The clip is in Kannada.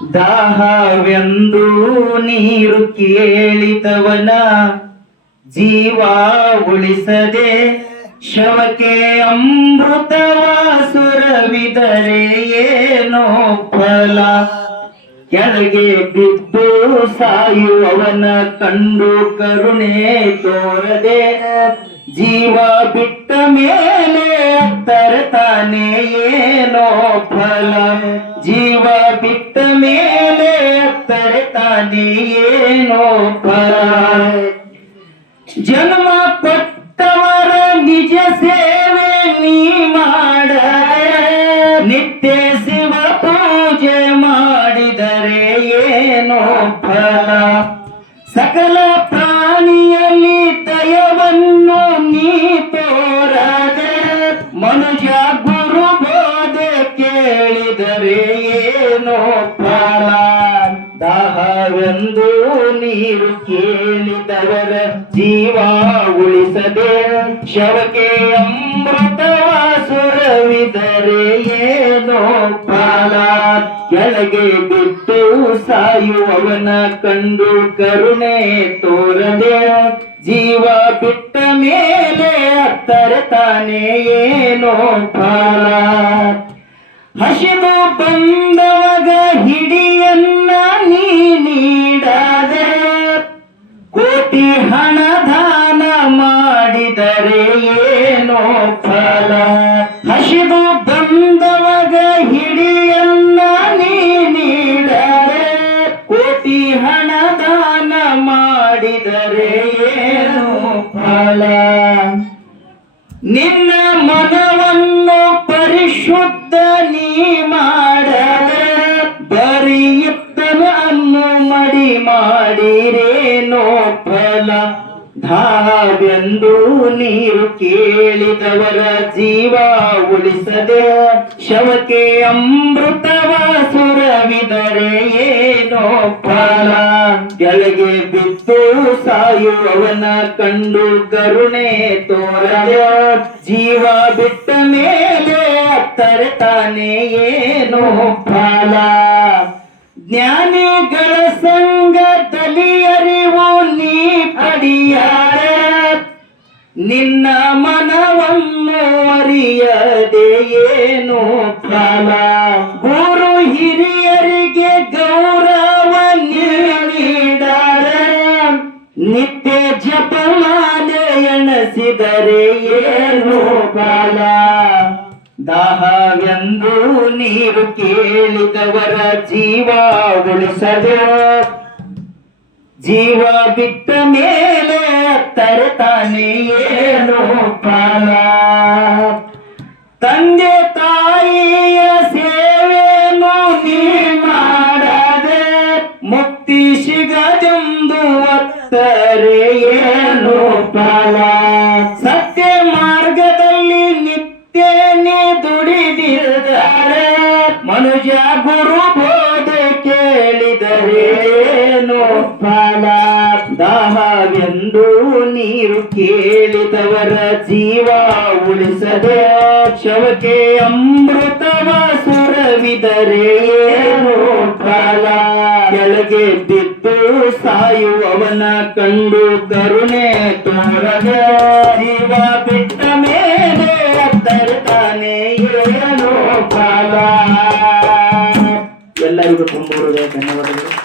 ದಾಹವೆಂದು ನೀರು ಕೇಳಿತವನ ಜೀವ ಉಳಿಸದೆ ಶವಕ್ಕೆ ಅಮೃತವ ಸುರವಿದರೆ ಏನೋ ಫಲ. ಕೆಳಗೆ ಬಿದ್ದು ಸಾಯುವವನ ಕಂಡು ಕರುಣೆ ತೋರದೆ ಜೀವ ಬಿಟ್ಟ ಮೇಲೆ ತರತಾನೆ ಏನೋ ಫಲ. ಬಿಟ್ಟ ಮೇಲೆ ತರತಾನೆ ಏನೋ ಫಲ ಜನ್ಮ ದಾಹವೆಂದು ನೀರು ಕೇಳಿದವರ ಜೀವ ಉಳಿಸದೆ ಶವಕ್ಕೆ ಅಮೃತವ ಸುರವಿದರೆ ಏನೋ ಪಾಲ ಕೆಳಗೆ ಬಿಟ್ಟು ಸಾಯುವವನ ಕಂಡು ಕರುಣೆ ತೋರದೆ ಜೀವ ಬಿಟ್ಟ ಮೇಲೆ ತರತಾನೆ ಏನೋ ಫಲ ಹಸಿದು ಬಂದವಾಗ ಹಿಡಿಯನ್ನ ಫಲ ಹಸಿದು ಬಂದವಗ ಹಿಡಿಯನ್ನ ನೀ ನೀಡರೆ ಕೋಟಿ ಹಣ ದಾನ ಮಾಡಿದರೆ ಏನು ಫಲ? ನಿನ್ನ ಮನವನ್ನು ಪರಿಶುದ್ಧ ನೀ ಧಾವೆಂದು ನೀರು ಕೇಳಿದವರ ಜೀವ ಉಳಿಸದೆ ಶವಕ್ಕೆ ಅಮೃತವ ಸುರವಿದರೆ ಏನೋ ಫಲ. ಕೆಳಗೆ ಬಿದ್ದು ಸಾಯುವವನ ಕಂಡು ಕರುಣೆ ತೋರದೆ ಜೀವ ಬಿಟ್ಟ ಮೇಲೆ ತರತಾನೆ ಏನೋ ಫಲ. ಜ್ಞಾನಿಗಳ ಮನವನ್ನು ಅರಿಯದೆ ಏನು ಫಲ ಗುರು ಹಿರಿಯರಿಗೆ ಗೌರವ ನೀಡಾರ ನಿತ್ಯ ಜಪಮಾಲೆ ಎಣಸಿದರೆ ಏನು ಫಲ? ದಾಹವೆಂದು ನೀರು ಕೇಳಿದವರ ಜೀವ ಉಳಿಸದೆ, ಜೀವ ಬಿಟ್ಟ ಮೇಲೆ ತರತಾನೆ ಏನು ಫಲ? ತಂದೆ ತಾಯಿಯ ಸೇವೆಯನ್ನು ನೀ ಮಾಡದೆ ಮುಕ್ತಿ ಸಿಗದೆಂದು ಒತ್ತರೆ ಏನು ಫಲ? ಸತ್ಯ ಮಾರ್ಗದಲ್ಲಿ ನಿತ್ಯ ನೀ ದುಡಿದಿದ್ದಾರೆ. ಮನುಜ ಗುರು ಬೋಧ ಕೇಳಿದರೆ ಏನು ದಾಹವೆಂದು ನೀರು ಕೇಳಿದವರ ಜೀವ ಉಳಿಸದೆ ಶವಕ್ಕೆ ಅಮೃತವ ಸುರವಿದರೆ ಏನು ಕಾಲ. ಕೆಳಗೆ ಬಿದ್ದು ಸಾಯುವವನ ಕಂಡು ಕರುಣೆ ತೋರದ ಜೀವ ಬಿಟ್ಟ ಮೇಲೆ ತರ್ತಾನೆ ಏನು ಕಾಲ. ಎಲ್ಲರಿಗೂ ತುಂಬ ಧನ್ಯವಾದಗಳು.